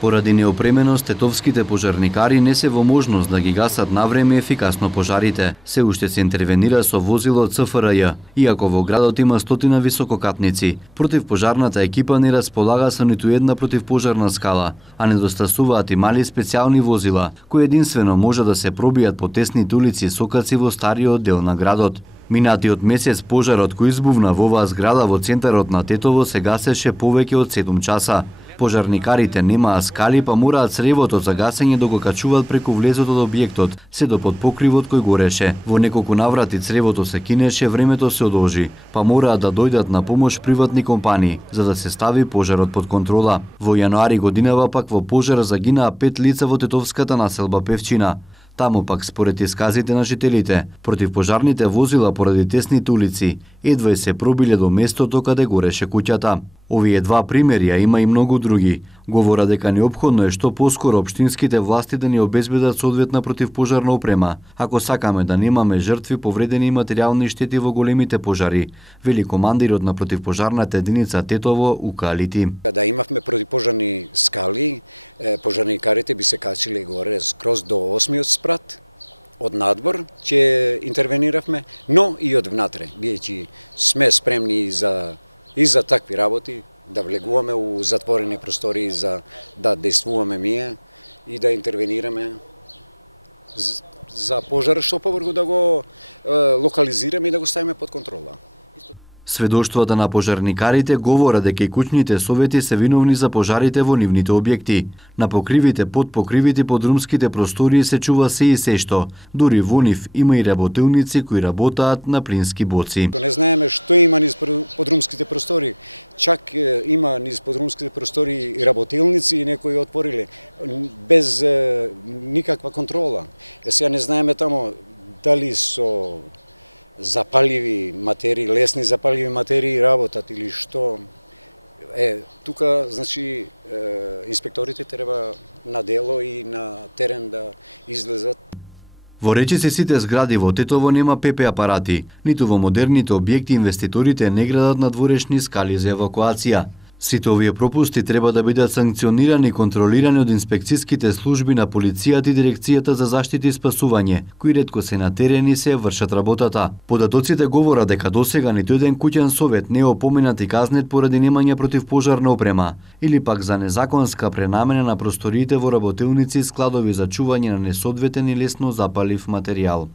Поради неопременост, тетовските пожарникари не се во можност да ги гасат навреме и ефикасно пожарите. Се уште се интервенира со возило ЦФРЈ, иако во градот има стотина висококатници. Противпожарната екипа не располага со ниту една противпожарна скала, а недостасуваат и мали специјални возила, кои единствено може да се пробијат по тесните улици и сокаци во стариот дел на градот. Минатиот месец пожарот кој избувна во оваа зграда во центарот на Тетово се гасеше повеќе од 7 часа. Пожарникарите немаа скали, па мораат цревото за гасење да го качуваат преку влезот од објектот, се до под покривот кој гореше. Во неколку наврати цревото се кинеше, времето се одолжи, па мораат да дојдат на помош приватни компании, за да се стави пожарот под контрола. Во јануари годинава пак во пожар загинаа 5 лица во тетовската населба Певчина. Таму пак, според исказите на жителите, противпожарните возила поради тесните улици едва се пробиле до местото каде гореше куќата. Овие два примери, а има и многу други, говорат дека неопходно е што поскоро општинските власти да ни обезбедат соодветна противпожарна опрема, ако сакаме да немаме жртви, повредени и материјални штети во големите пожари, вели командирот на противпожарната единица Тетово Ука Алити. Сведоштвата на пожарникарите говорат дека и куќните совети се виновни за пожарите во нивните објекти. На покривите, под покривите, подрумските простории се чува се и се што. Дури во нив има и работилници кои работаат на плински боци. Во речиси сите згради во Тетово нема ПП апарати, ниту во модерните објекти инвеститорите не градат надворешни скали за евакуација. Сите овие пропусти треба да бидат санкционирани и контролирани од инспекцијските служби на полицијата и дирекцијата за заштита и спасување, кои ретко се на терен и се вршат работата. Податоците говорат дека досега ниту еден куќен совет не е опоменат и казнет поради немање противпожарна опрема, или пак за незаконска пренамена на просториите во работилници и складови за чување на несоодветен и лесно запалив материјал.